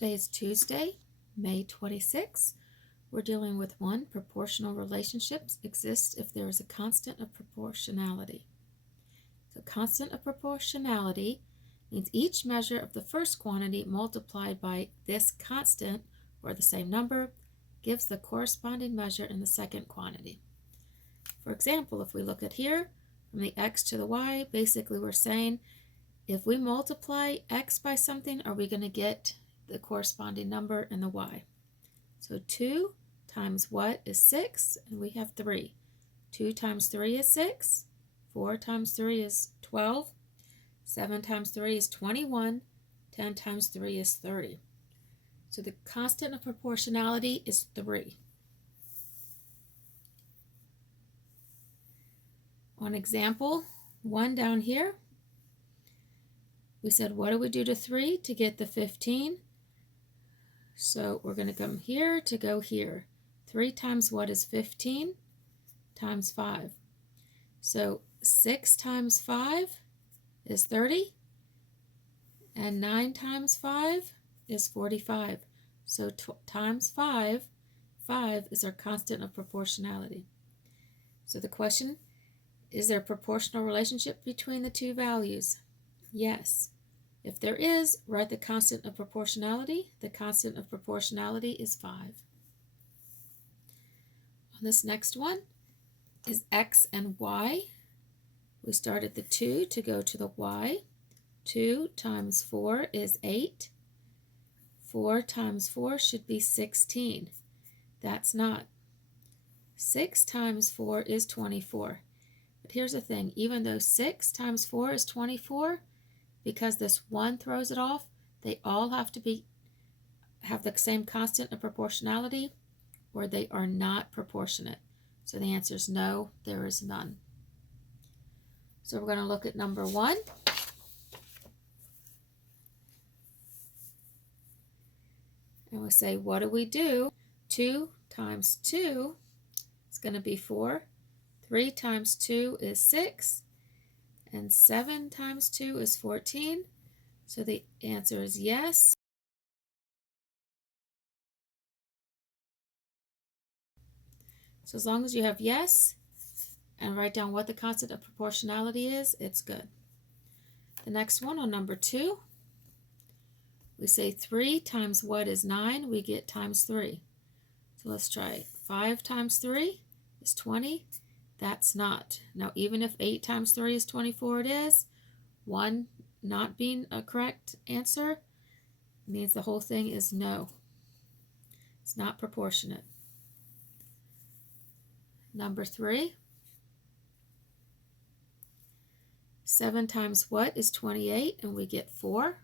Today is Tuesday, May 26. We're dealing with one, proportional relationships exist if there is a constant of proportionality. So constant of proportionality means each measure of the first quantity multiplied by this constant, or the same number, gives the corresponding measure in the second quantity. For example, if we look at here, from the x to the y, basically we're saying if we multiply x by something, are we going to get the corresponding number in the y? So 2 times what is 6, and we have 3. 2 times 3 is 6. 4 times 3 is 12. 7 times 3 is 21. 10 times 3 is 30. So the constant of proportionality is 3. On example 1 down here, we said, what do we do to 3 to get the 15? So we're going to come here to go here. 3 times what is 15? Times 5. So 6 times 5 is 30. And 9 times 5 is 45. So times 5, 5 is our constant of proportionality. So the question, is there a proportional relationship between the two values? Yes. If there is, write the constant of proportionality. The constant of proportionality is 5. On this next one is x and y. We start at the 2 to go to the y. 2 times 4 is 8. 4 times 4 should be 16. That's not. 6 times 4 is 24. But here's the thing, even though 6 times 4 is 24, because this 1 throws it off, they all have to have the same constant of proportionality, or they are not proportionate. So the answer is no, there is none. So we're going to look at number 1. And we'll say, what do we do? 2 times 2 is going to be 4. 3 times 2 is 6. And 7 times 2 is 14. So the answer is yes. So as long as you have yes and write down what the constant of proportionality is, it's good. The next one on number 2, we say 3 times what is 9, we get times 3. So let's try 5 times 3 is 20. That's not. Now, even if 8 times 3 is 24, it is. 1 not being a correct answer means the whole thing is no. It's not proportionate. Number 3. 7 times what is 28, and we get 4.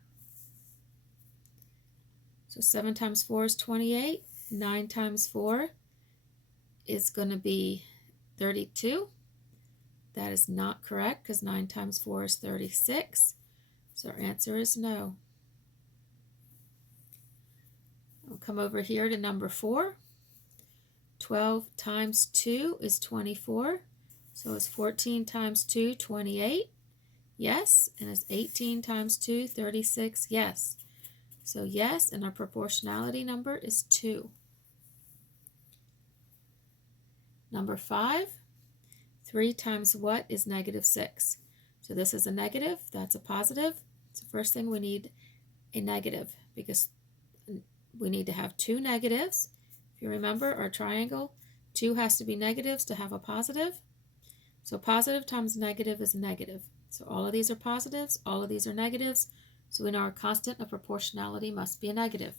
So 7 times 4 is 28. 9 times 4 is going to be 32. That is not correct because 9 times 4 is 36. So our answer is no. We'll come over here to number 4. 12 times 2 is 24. So is 14 times 2 28? Yes. And is 18 times 2 36? Yes. So yes, and our proportionality number is 2. Number 5. 3 times what is negative 6? So this is a negative, that's a positive. So first thing we need a negative because we need to have 2 negatives. If you remember our triangle, 2 has to be negatives to have a positive. So positive times negative is negative. So all of these are positives, all of these are negatives. So we know our constant of proportionality must be a negative.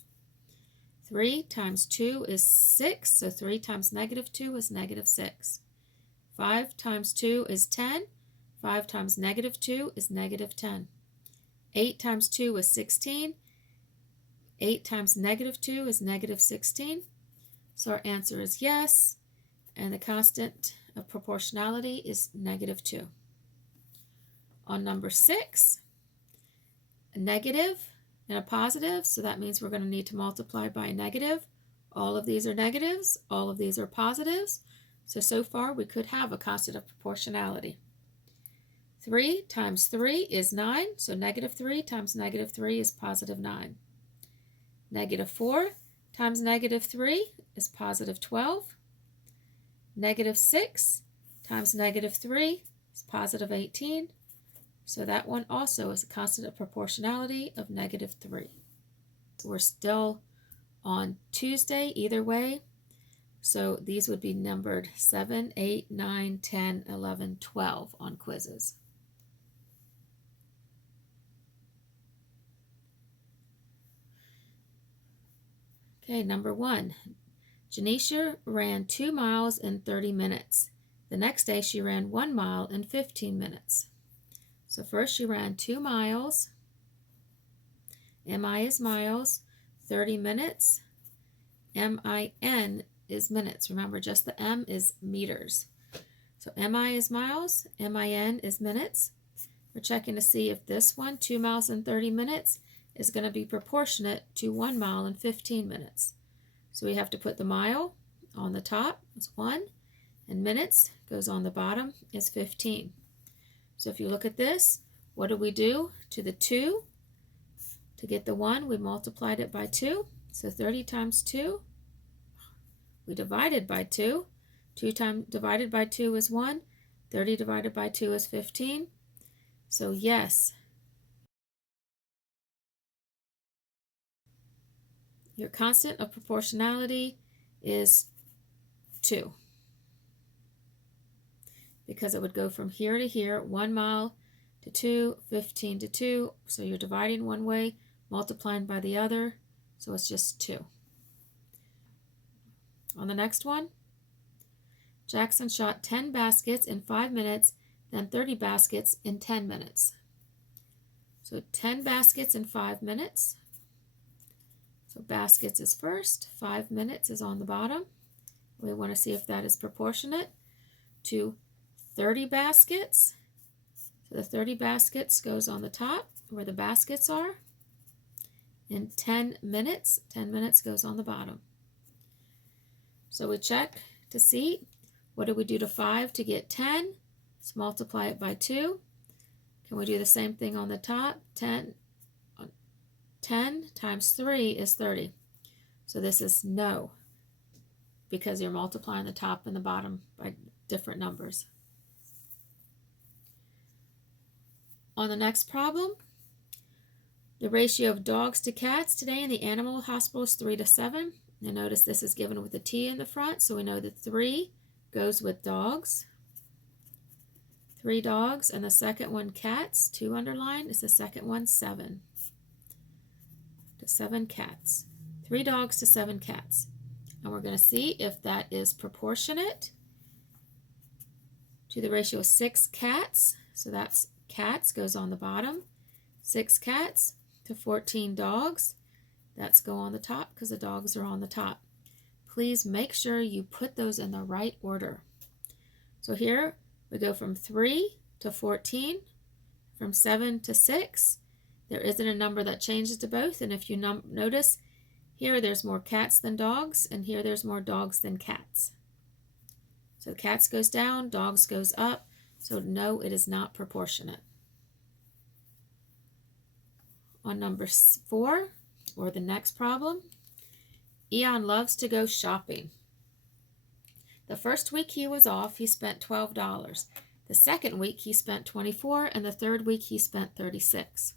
3 times 2 is 6, so 3 times negative 2 is negative 6. 5 times 2 is 10. 5 times negative 2 is negative 10. 8 times 2 is 16. 8 times negative 2 is negative 16. So our answer is yes, and the constant of proportionality is negative 2. On number 6, a negative and a positive, so that means we're going to need to multiply by a negative. All of these are negatives, all of these are positives. So far we could have a constant of proportionality. 3 times 3 is 9, so negative 3 times negative 3 is positive 9. Negative 4 times negative 3 is positive 12. Negative 6 times negative 3 is positive 18. So that one also is a constant of proportionality of negative 3. We're still on Tuesday either way. So these would be numbered 7, 8, 9, 10, 11, 12 on quizzes. Okay, number 1. Janisha ran 2 miles in 30 minutes. The next day she ran 1 mile in 15 minutes. So first she ran 2 miles. MI is miles. 30 minutes. MIN is minutes. Remember, just the M is meters. So MI is miles. MIN is minutes. We're checking to see if this one, 2 miles in 30 minutes, is going to be proportionate to 1 mile in 15 minutes. So we have to put the mile on the top, it's 1, and minutes goes on the bottom, is 15. So if you look at this, what do we do to the 2? To get the 1, we multiplied it by 2. So 30 times 2, we divided by 2. 2 divided by 2 is 1. 30 divided by 2 is 15. So yes, your constant of proportionality is 2. Because it would go from here to here, 1 mile to 2, 15 to 2. So you're dividing one way, multiplying by the other. So it's just 2. On the next one, Jackson shot 10 baskets in 5 minutes, then 30 baskets in 10 minutes. So 10 baskets in 5 minutes. So baskets is first, 5 minutes is on the bottom. We want to see if that is proportionate to 30 baskets. So the 30 baskets goes on the top where the baskets are. In 10 minutes, 10 minutes goes on the bottom. So we check to see, what do we do to 5 to get 10? Let's multiply it by 2. Can we do the same thing on the top? 10 times 3 is 30. So this is no, because you're multiplying the top and the bottom by different numbers. On the next problem, the ratio of dogs to cats today in the animal hospital is 3 to 7. Now notice this is given with a T in the front, so we know that 3 goes with dogs. 3 dogs, and the second one cats, 2 underlined, is the second one 7. To 7 cats. 3 dogs to 7 cats. And we're going to see if that is proportionate to the ratio of 6 cats. So that's cats goes on the bottom. 6 cats to 14 dogs. That's go on the top because the dogs are on the top. Please make sure you put those in the right order. So here we go from 3 to 14, from 7 to 6. There isn't a number that changes to both, and if you notice, here there's more cats than dogs, and here there's more dogs than cats. So cats goes down, dogs goes up, so no, it is not proportionate. On number 4, or the next problem, Eon loves to go shopping. The first week he was off, he spent $12. The second week he spent $24, and the third week he spent $36.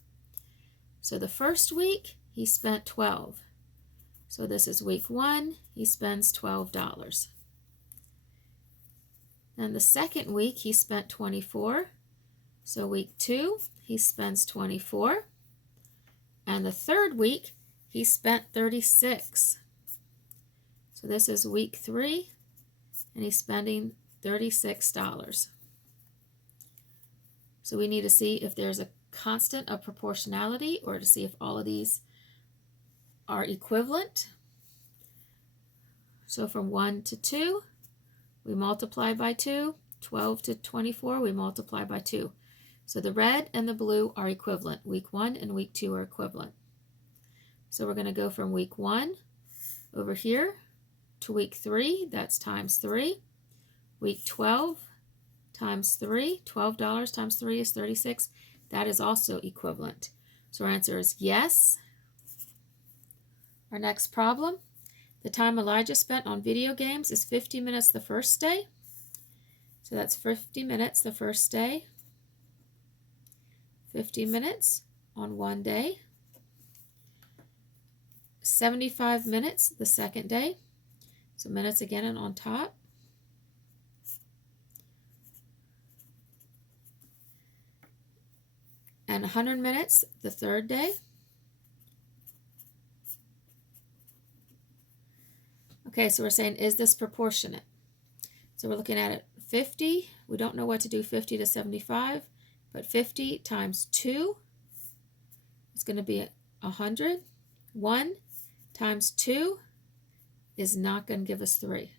So the first week he spent $12. So this is week 1, he spends $12. Then the second week he spent $24. So week 2 he spends $24. And the third week he spent $36. So this is week 3, and he's spending $36. So we need to see if there's a constant of proportionality, or to see if all of these are equivalent. So from 1 to 2, we multiply by 2. 12 to 24, we multiply by 2. So the red and the blue are equivalent. Week 1 and week 2 are equivalent. So we're going to go from week 1 over here to week 3. That's times 3. Week 12 times 3. $12 times 3 is 36. That is also equivalent. So our answer is yes. Our next problem, the time Elijah spent on video games is 50 minutes the first day. So that's 50 minutes the first day, 50 minutes on one day, 75 minutes the second day, so minutes again and on top, and 100 minutes the third day. Okay, so we're saying, is this proportionate? So we're looking at it 50. We don't know what to do 50 to 75, but 50 times 2 is going to be 100. 1 times 2 is not going to give us 3.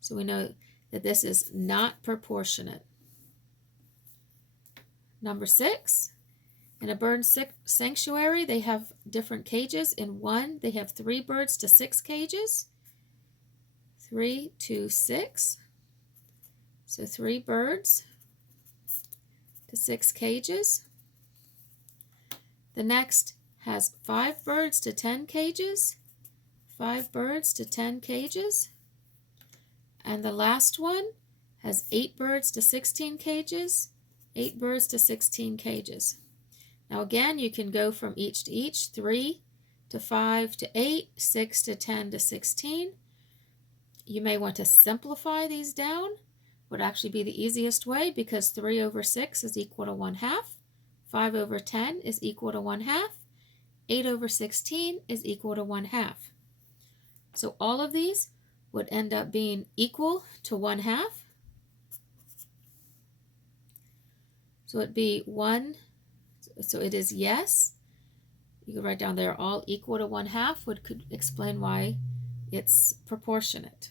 So we know that this is not proportionate. Number 6, in a bird sanctuary, they have different cages. In one, they have 3 birds to 6 cages. 3 to 6. So 3 birds to 6 cages. The next has 5 birds to 10 cages. 5 birds to 10 cages. And the last one has 8 birds to 16 cages. 8 birds to 16 cages. Now again, you can go from each to each, 3 to 5 to 8, 6 to 10 to 16. You may want to simplify these down. Would actually be the easiest way, because 3 over 6 is equal to 1/2. 5 over 10 is equal to 1/2. 8 over 16 is equal to 1/2. So all of these would end up being equal to 1/2. So it'd be 1, so it is yes. You could write down there all equal to 1/2, could explain why it's proportionate.